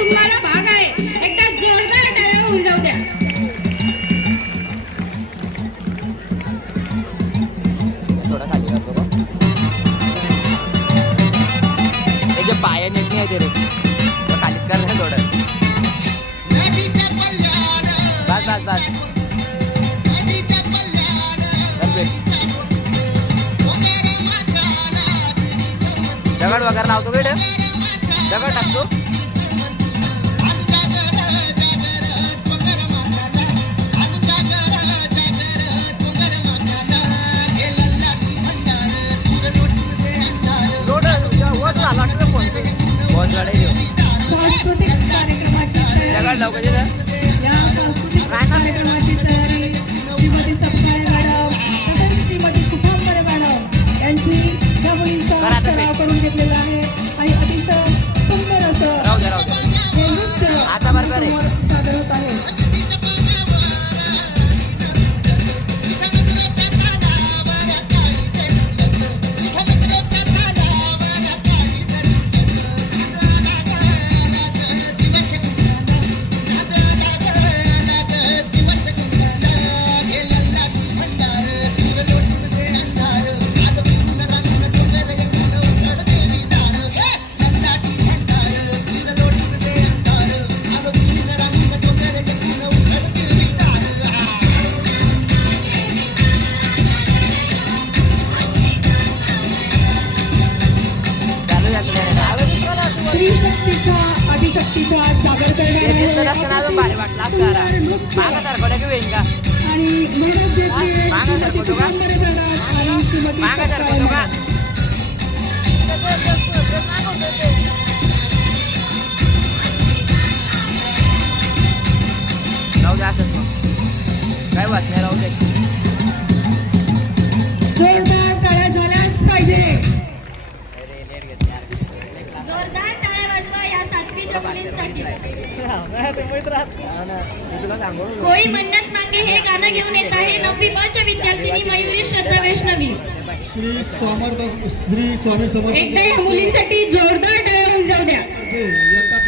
तुम्हाला भाग आहे, एकदा जोरदार टाळ्या होऊन जाऊ द्या. थोडा खाली करतो का त्याचे पाय नीट नाही आहे रे खालीच कर ना थोडं बस बस बस दगड वगैरे लावतो बेड दगड टाकतो सांस्कृतिक कार्यक्रमाची दगड लावू का तिथं या सांस्कृतिक कार्यक्रमाची तयारी श्रीमती सपकाळे मॅडम तसेच श्रीमती कुठांबरे मॅडम यांची या मुलींचा सराव करून घेतलेला आहे आणि अतिशय सुंदर असं राहू द्या हे नृत्य आता बरोबर आहे. समोर सादर होत आहे. स्त्री शक्तीचा आदिशक्तीचा जागर करणारे भारी वाटला असणारा मागा सारखं की वेळ का आणि मेहनत घेतली मागा श्रीमती सारखं का कुठांबरे मॅडम आणि श्रीमती मागा सपकाळे सारखं का मॅडम. राहू द्या असंच मग काय वाट नाही राहू दे जोरदार टाळ्या झाल्याच पाहिजे. जोरदार टाळ्या वाजवा या सातवीच्या मुलींसाठी. कोई मन्नत मांगे हे गाणं घेऊन येत आहे 9वी ब च्या विद्यार्थिनी मयुरी श्रद्धा वैष्णवी. श्री स्वामी समर्थ एकदा या मुलींसाठी जोरदार टाळ्या होऊन जाऊ द्या. एका